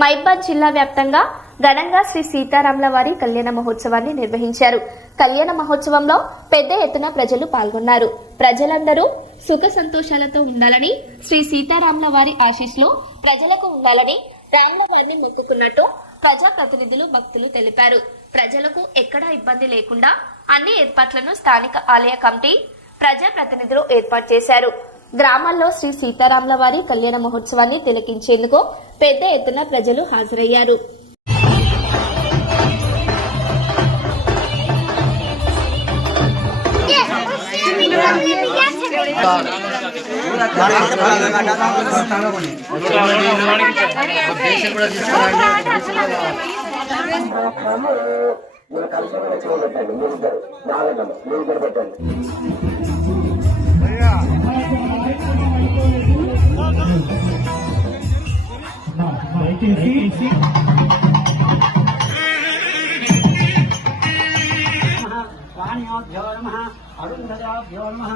మైబాద్ జిల్లా వ్యాప్తంగా ఘనంగా శ్రీ సీతారాముల వారి కళ్యాణ మహోత్సవాన్ని నిర్వహించారు. కళ్యాణ మహోత్సవంలో పెద్ద ఎత్తున ప్రజలు పాల్గొన్నారు. ప్రజలందరూ సుఖ సంతోషాలతో ఉండాలని, శ్రీ సీతారాముల వారి ఆశీస్సులు ప్రజలకు ఉండాలని రాముల వారిని మొక్కుకున్నట్టు ప్రజాప్రతినిధులు, భక్తులు తెలిపారు. ప్రజలకు ఎక్కడా ఇబ్బంది లేకుండా అన్ని ఏర్పాట్లను స్థానిక ఆలయ కమిటీ, ప్రజాప్రతినిధులు ఏర్పాటు చేశారు. గ్రామాల్లో శ్రీ సీతారాముల వారి కళ్యాణ మహోత్సవాన్ని తిలకించేందుకు పెద్ద ఎత్తున ప్రజలు హాజరయ్యారు. అరుంధరాభ్యో నమః.